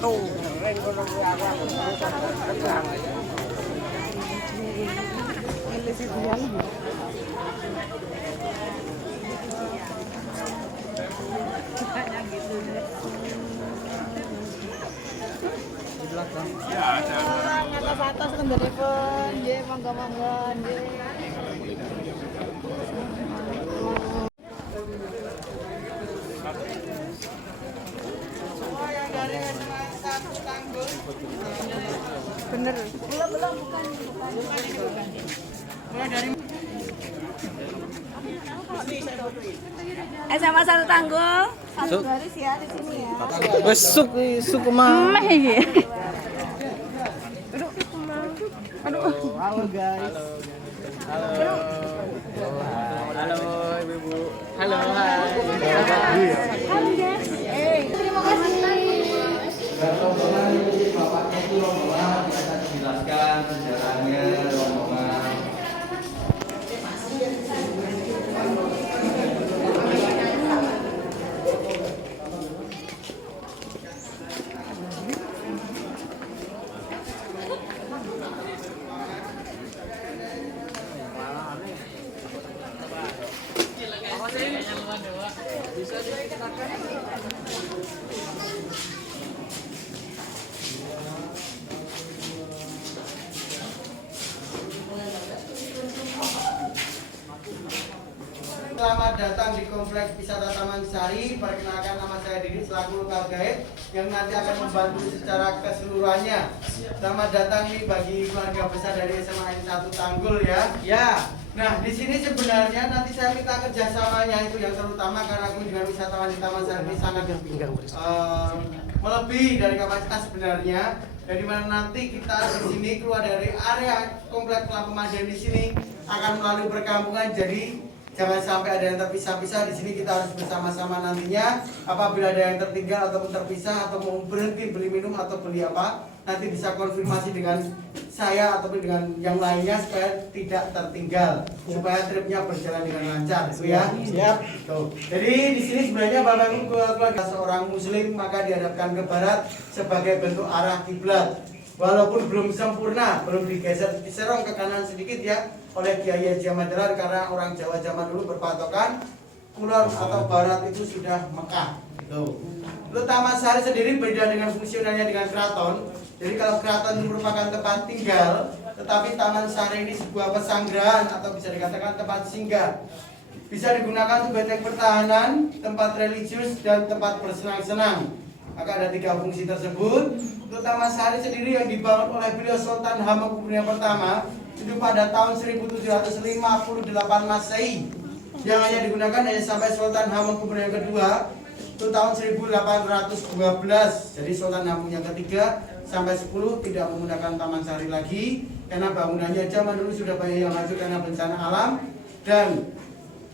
Oh. Ya, ada. Atas kan dari pun, mangga-mangga, bener. Belum bukan. Mulai dari SMA satu Tanggul, satu garis ya di sini ya. Besuk mah. Aduh. Halo guys. Halo. Halo ibu. Halo. Hai. Halo guys. Terima kasih. Bapaknya itu rombongan kita jelaskan sejarahnya rombongan. Selamat datang di Kompleks Wisata Taman Sari. Perkenalkan, nama saya Didi selaku lokal guide yang nanti akan membantu secara keseluruhannya. Selamat datang nih bagi keluarga besar dari SMA N 1 Tanggul ya. Ya. Nah, di sini sebenarnya nanti saya minta kerjasamanya itu yang terutama karena kunjungan wisatawan di Taman Sari ini sangat melebihi dari kapasitas sebenarnya. Dari mana nanti kita di sini keluar dari area Kompleks Pemadaian di sini akan melalui perkampungan, jadi jangan sampai ada yang terpisah-pisah. Di sini kita harus bersama-sama nantinya. Apabila ada yang tertinggal ataupun terpisah atau mau berhenti beli minum atau beli apa, nanti bisa konfirmasi dengan saya ataupun dengan yang lainnya supaya tidak tertinggal, supaya tripnya berjalan dengan lancar, itu ya. Siap. Tuh. Jadi di sini sebenarnya Bapak Ibu keluarga seorang Muslim maka dihadapkan ke barat sebagai bentuk arah kiblat. Walaupun belum sempurna, belum digeser diserong ke kanan sedikit ya oleh Kiai Haji Ahmad Dahlan, karena orang Jawa zaman dulu berpatokan kulon atau barat itu sudah Mekah. Tuh. Lalu Taman Sari sendiri berbeda dengan fungsionalnya dengan keraton. Jadi kalau keraton itu merupakan tempat tinggal, tetapi Taman Sari ini sebuah pesanggrahan atau bisa dikatakan tempat singgah. Bisa digunakan sebagai pertahanan, tempat religius dan tempat bersenang-senang. Maka ada 3 fungsi tersebut. Untuk Taman Sari sendiri yang dibangun oleh beliau Sultan Hamengkubuwono pertama itu pada tahun 1758 Masehi. Yang hanya digunakan hanya sampai Sultan Hamengkubuwono yang kedua itu tahun 1812. Jadi Sultan Hamengkubuwono yang ketiga sampai 10 tidak menggunakan Taman Sari lagi karena bangunannya zaman dulu sudah banyak yang hancur karena bencana alam dan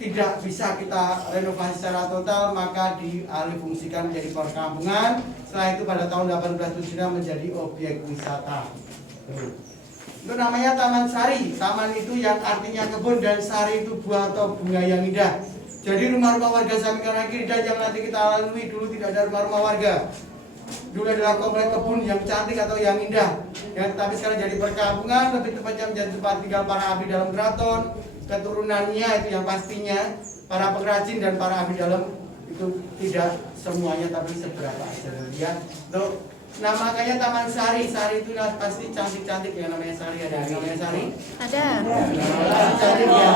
tidak bisa kita renovasi secara total, maka dialihfungsikan menjadi perkampungan. Setelah itu pada tahun 1876 menjadi objek wisata. Itu namanya Taman Sari. Taman itu yang artinya kebun dan sari itu buah atau bunga yang indah. Jadi rumah-rumah warga Sampingan Kiri dan yang nanti kita lalui dulu tidak ada rumah-rumah warga. Dulu adalah komplek kebun yang cantik atau yang indah. Yang tapi sekarang jadi perkampungan, lebih tepatnya menjadi tempat tinggal para abdi dalam keraton. Keturunannya itu yang pastinya para pengrajin dan para abdi dalam itu tidak semuanya tapi seberapa aja ya. Tuh, nah makanya Taman Sari, Sari itu pasti cantik-cantik ya, namanya Sari. Ada yang namanya Sari? Ada. Cantik ya.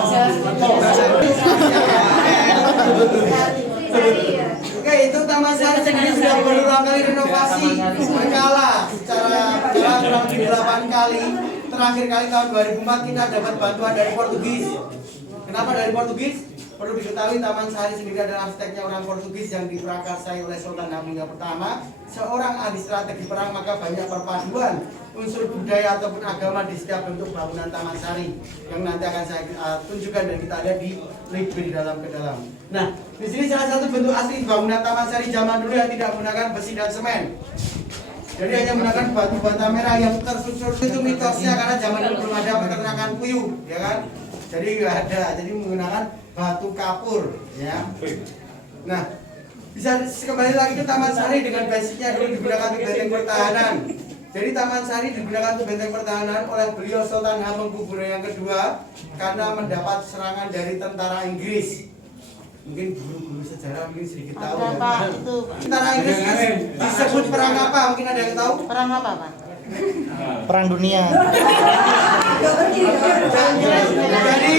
Oke, itu Taman Sari sendiri sudah berulang kali renovasi berkala secara kurang lebih 8 kali. Terakhir kali tahun 2004 kita dapat bantuan dari Portugis. Kenapa dari Portugis? Perlu diketahui Taman Sari sendiri adalah arsiteknya orang Portugis yang diprakarsai oleh Sultan Hamengkubuwono pertama. Seorang ahli strategi perang, maka banyak perpaduan unsur budaya ataupun agama di setiap bentuk bangunan Taman Sari yang nanti akan saya tunjukkan dan kita lihat di lebih dalam ke dalam. Nah, di sini salah satu bentuk asli bangunan Taman Sari zaman dulu yang tidak menggunakan besi dan semen. Jadi hanya menggunakan batu bata merah yang tersusun. Itu mitosnya karena zaman dulu belum ada peternakan puyuh, ya kan? Jadi nggak ada. Jadi menggunakan batu kapur, ya. Nah, Bisa kembali lagi ke Taman Sari dengan basicnya dulu digunakan untuk benteng pertahanan. Jadi Taman Sari digunakan untuk benteng pertahanan oleh beliau Sultan Hamengkubuwono yang kedua karena mendapat serangan dari tentara Inggris. Mungkin guru-guru sejarah mungkin sedikit tahu ya. Tentara Inggris disebut perang apa? Mungkin ada yang tahu? Perang apa, Pak? Perang dunia. Jadi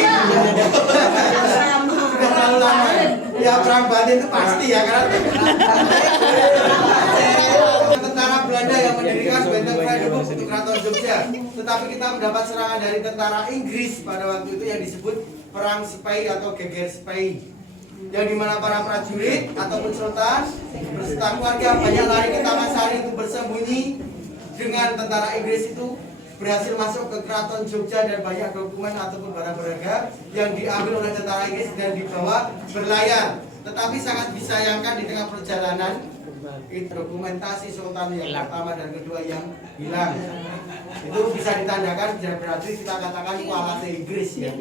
sudah terlalu lama ya perang batin itu pasti ya karena tentara Belanda yang mendirikan benteng Vredenburg untuk Keraton Jogja. Tetapi kita mendapat serangan dari tentara Inggris pada waktu itu yang disebut perang Sipai atau geger Sipai. Yang dimana para prajurit ataupun sultan berserta keluarga banyak lari ke Taman Sari untuk bersembunyi dengan tentara Inggris itu berhasil masuk ke Keraton Jogja dan banyak dokumen ataupun barang berharga yang diambil oleh tentara Inggris dan dibawa berlayar. Tetapi sangat disayangkan di tengah perjalanan itu dokumentasi sultan yang pertama dan kedua yang hilang. Itu bisa ditandakan berarti kita katakan kualase Inggris ya.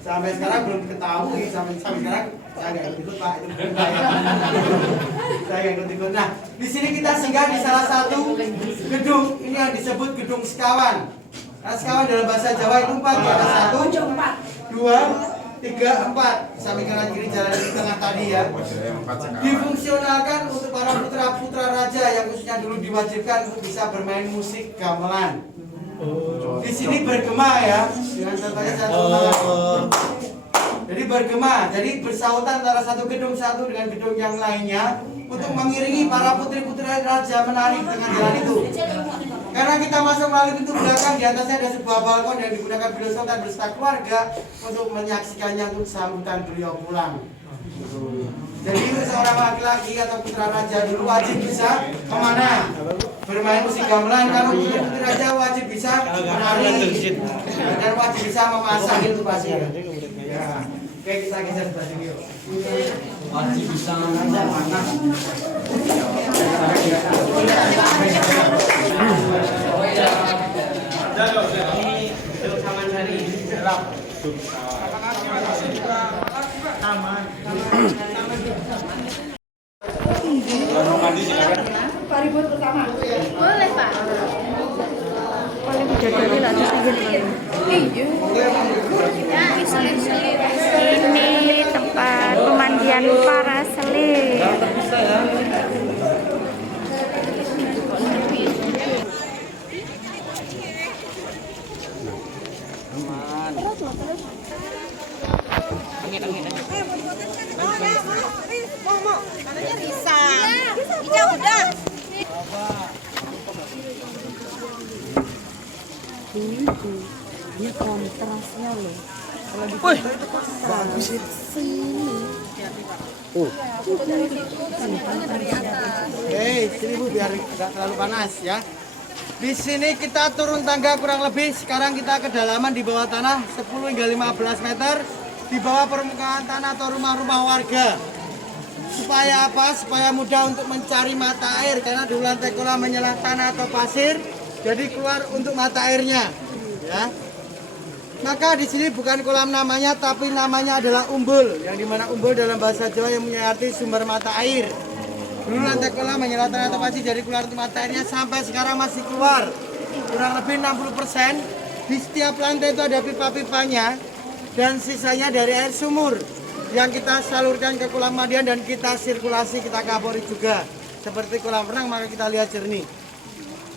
Sampai sekarang belum diketahui sampai sekarang saya nggak ikut Pak itu saya nggak ikut. Nah di sini kita singgah di salah satu gedung ini yang disebut gedung sekawan. Nah sekawan dalam bahasa Jawa itu 4 ya, ada 1, 2, 3, 4 sampai kanan kiri jalan di tengah tadi ya. Difungsionalkan untuk para putra-putra raja yang khususnya dulu diwajibkan untuk bisa bermain musik gamelan. Di sini bergema ya dengan contohnya satu tangan. Jadi bergema, jadi bersautan antara satu gedung satu dengan gedung yang lainnya untuk mengiringi para putri-putri raja menari di tengah jalan itu. Karena kita masuk melalui pintu belakang, di atasnya ada sebuah balkon yang digunakan beliau sultan beserta keluarga untuk menyaksikannya untuk sambutan beliau pulang. Jadi seorang laki-laki atau putra raja dulu wajib bisa kemana? Bermain musik gamelan. Kalau putri raja wajib bisa menari dan wajib bisa memasak itu pasti. Ya. Oke kita geser sebelah sini yuk. Wajib bisa memasak. Boleh Pak. Boleh bidadari lah di sini. Iya. Ini tempat pemandian para selir. Bisa. Iya udah. Ini kontrasnya loh. Kalau di itu Bagus itu. sini. Hei, sini Bu biar nggak terlalu panas ya. Di sini kita turun tangga kurang lebih sekarang kita kedalaman di bawah tanah 10 hingga 15 meter di bawah permukaan tanah atau rumah-rumah warga. Supaya apa? Supaya mudah untuk mencari mata air karena di lantai kolam menyelah tanah atau pasir, jadi keluar untuk mata airnya. Ya. Maka di sini bukan kolam namanya, tapi namanya adalah umbul, yang dimana umbul dalam bahasa Jawa yang punya arti sumber mata air. Dulu lantai kolam menyelah tanah atau pasir, jadi keluar untuk mata airnya sampai sekarang masih keluar. Kurang lebih 60%. Di setiap lantai itu ada pipa-pipanya dan sisanya dari air sumur yang kita salurkan ke kolam mandian dan kita sirkulasi, kita kapori juga. Seperti kolam renang maka kita lihat jernih.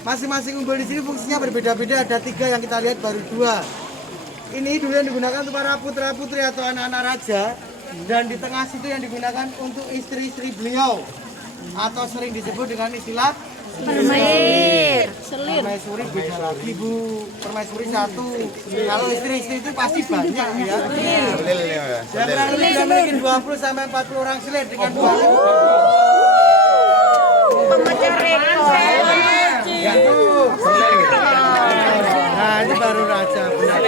Masing-masing umbul di sini fungsinya berbeda-beda, ada 3 yang kita lihat baru 2. Ini dulu yang digunakan untuk para putra-putri atau anak-anak raja dan di tengah situ yang digunakan untuk istri-istri beliau atau sering disebut dengan istilah Permair. permaisuri. Beda lagi Bu, permaisuri 1. Kalau istri-istri itu pasti banyak ya. Dan kurang lebih sudah memiliki 20 sampai 40 orang selir dengan 2. Pemecah rekor. Ya, nah ini baru raja benar.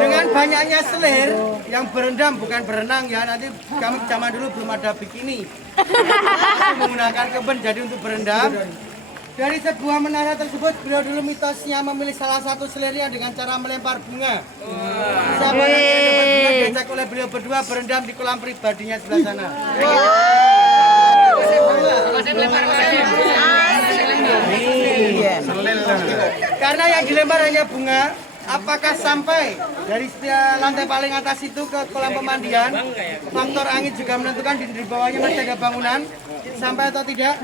Dengan banyaknya selir yang berendam bukan berenang ya, nanti kami zaman dulu belum ada bikini. Menggunakan keben jadi untuk berendam. Dari sebuah menara tersebut, beliau dulu mitosnya memilih salah satu selirnya dengan cara melempar bunga. Siapa yang dapat bunga diajak oleh beliau berdua berendam di kolam pribadinya sebelah sana. Karena yang dilempar hanya bunga, apakah sampai dari lantai paling atas itu ke kolam pemandian, faktor angin juga menentukan di bawahnya masih ada bangunan, sampai atau tidak?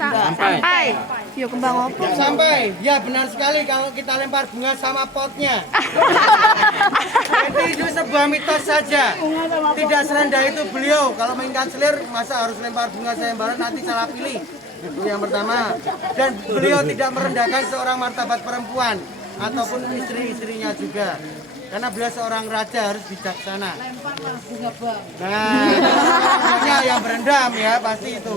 Sampai. Yuk kembang apa? Sampai, ya benar sekali kalau kita lempar bunga sama potnya. Jadi itu sebuah mitos saja. Tidak serendah itu beliau. Kalau mainkan selir, masa harus lempar bunga sayembaran nanti salah pilih. Itu yang pertama. Dan beliau tidak merendahkan seorang martabat perempuan ataupun istri-istrinya juga. Karena beliau seorang raja harus bijaksana. Lemparlah bunga bang. Nah, yang berendam ya pasti itu.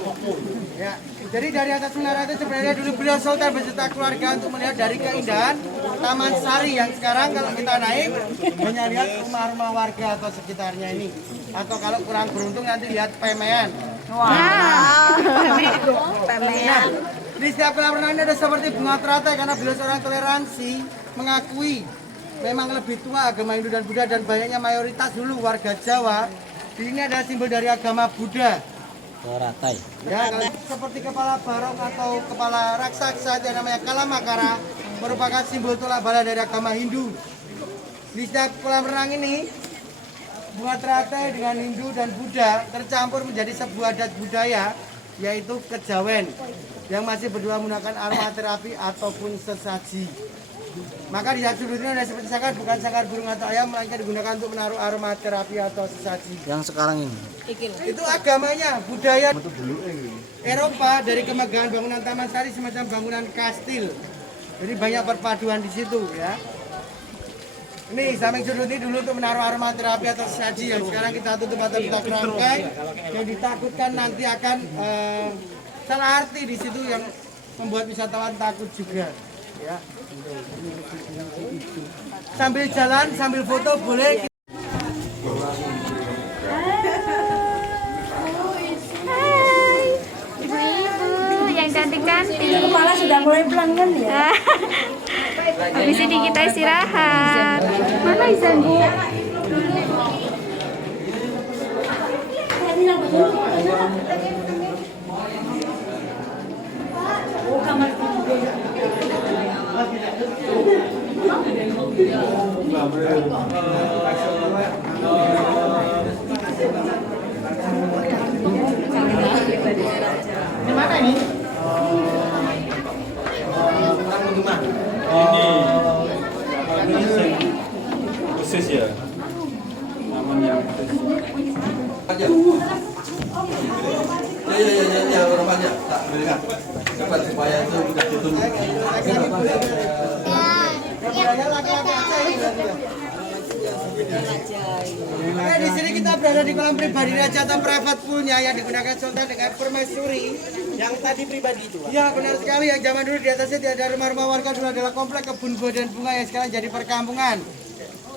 Ya. Jadi dari atas menara itu sebenarnya dulu beliau sultan beserta keluarga untuk melihat dari keindahan Taman Sari yang sekarang kalau kita naik hanya lihat rumah-rumah warga atau sekitarnya ini. Atau kalau kurang beruntung nanti lihat pemean. Nah, di setiap kolam renang ini ada seperti bunga teratai karena beliau seorang toleransi mengakui memang lebih tua agama Hindu dan Buddha dan banyaknya mayoritas dulu warga Jawa. Ini adalah simbol dari agama Buddha. Teratai. Ya, kalau seperti kepala barong atau kepala raksasa yang namanya Kalamakara merupakan simbol tolak bala dari agama Hindu. Di setiap kolam renang ini bunga teratai dengan Hindu dan Buddha tercampur menjadi sebuah adat budaya yaitu kejawen yang masih berdua menggunakan aromaterapi ataupun sesaji. Maka di sudut ini ada seperti sangkar, bukan sangkar burung atau ayam, melainkan digunakan untuk menaruh aromaterapi atau sesaji. Yang sekarang ini. Itu agamanya, budaya Eropa dari kemegahan bangunan Taman Sari semacam bangunan kastil. Jadi banyak perpaduan di situ ya. Ini samping sudut ini dulu untuk menaruh aromaterapi atau sesaji yang sekarang kita tutup atau kita kerangkai. Yang ditakutkan nanti akan salah arti di situ yang membuat wisatawan takut juga. Ya. Sambil jalan, sambil foto boleh. Hai, ibu-ibu yang cantik-cantik. Kepala sudah mulai pelanggan ya. Habis ini kita istirahat. Mana Izan, Bu? Di mana ini? Ini khusus ya, namanya aja. Ya, orang aja. Tak berikan. Cepat supaya itu mudah ditunjuk. Oke, di sini kita berada di kolam pribadi raja atau private poolnya yang digunakan sultan dengan permaisuri. Yang tadi pribadi itu. Ya benar sekali, yang zaman dulu di atasnya tidak ada rumah-rumah warga, dulu adalah komplek kebun buah dan bunga yang sekarang jadi perkampungan.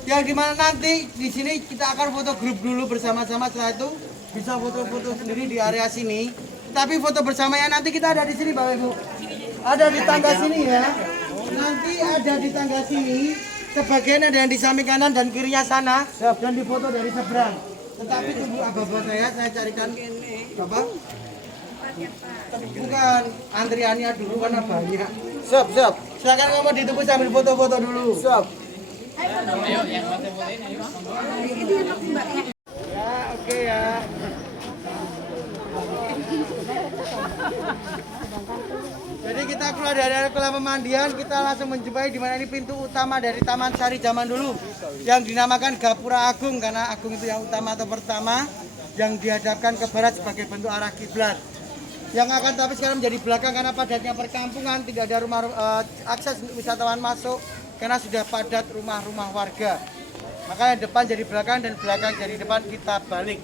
Yang dimana nanti di sini kita akan foto grup dulu bersama-sama, setelah itu bisa foto-foto sendiri di area sini. Tapi foto bersamanya nanti kita ada di sini Bapak Ibu. Ada di tangga sini ya. Nanti ada di tangga sini. Sebagian ada yang di samping kanan dan kirinya sana dan difoto dari seberang. Tetapi tunggu abah-abah saya carikan apa? Bukan, antriannya dulu karena banyak. Siap. Silakan kamu ditunggu sambil foto-foto dulu. Siap. Ya, oke ya. Jadi kita keluar dari kolam pemandian, kita langsung menjumpai di mana ini pintu utama dari Taman Sari zaman dulu yang dinamakan Gapura Agung karena Agung itu yang utama atau pertama yang dihadapkan ke barat sebagai bentuk arah kiblat. Yang akan tapi sekarang menjadi belakang karena padatnya perkampungan, tidak ada rumah akses untuk wisatawan masuk karena sudah padat rumah-rumah warga. Makanya depan jadi belakang dan belakang jadi depan, kita balik.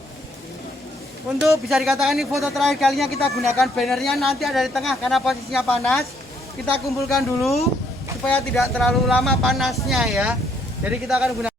Untuk bisa dikatakan ini foto terakhir kalinya kita gunakan bannernya, nanti ada di tengah karena posisinya panas. Kita kumpulkan dulu supaya tidak terlalu lama panasnya ya. Jadi kita akan gunakan